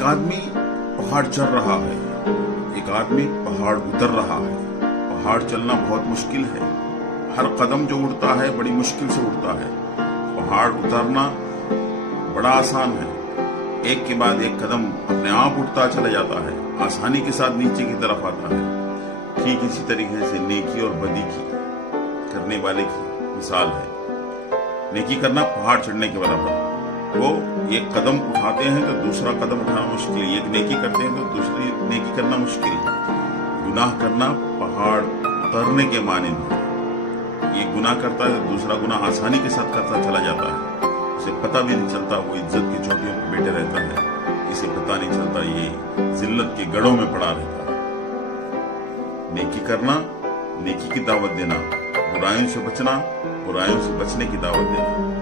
ایک آدمی پہاڑ چڑھ رہا ہے، ایک آدمی پہاڑ اتر رہا ہے۔ پہاڑ چلنا بہت مشکل ہے، ہر قدم جو اٹھتا ہے بڑی مشکل سے اٹھتا ہے۔ پہاڑ اترنا بڑا آسان ہے، ایک کے بعد ایک قدم اپنے آپ اٹھتا چلا جاتا ہے، آسانی کے ساتھ نیچے کی طرف آتا ہے۔ ٹھیک اسی طریقے سے نیکی اور بدی کی کرنے والے کی مثال ہے۔ نیکی کرنا پہاڑ چڑھنے کے برابر ہے۔ وہ ایک قدم اٹھاتے ہیں تو دوسرا قدم اٹھانا مشکل ہے، ایک نیکی کرتے ہیں تو دوسری نیکی کرنا مشکل ہے۔ گناہ کرنا پہاڑ اترنے کے مانند ہے۔ یہ گناہ کرتا ہے تو دوسرا گناہ آسانی کے ساتھ کرتا چلا جاتا ہے، اسے پتہ بھی نہیں چلتا، وہ عزت کی چوٹیوں پہ بیٹھے رہتا ہے، اسے پتہ نہیں چلتا یہ ذلت کے گڑھوں میں پڑا رہتا ہے۔ نیکی کرنا، نیکی کی دعوت دینا، برائیوں سے بچنا، برائیوں سے بچنے کی دعوت دینا۔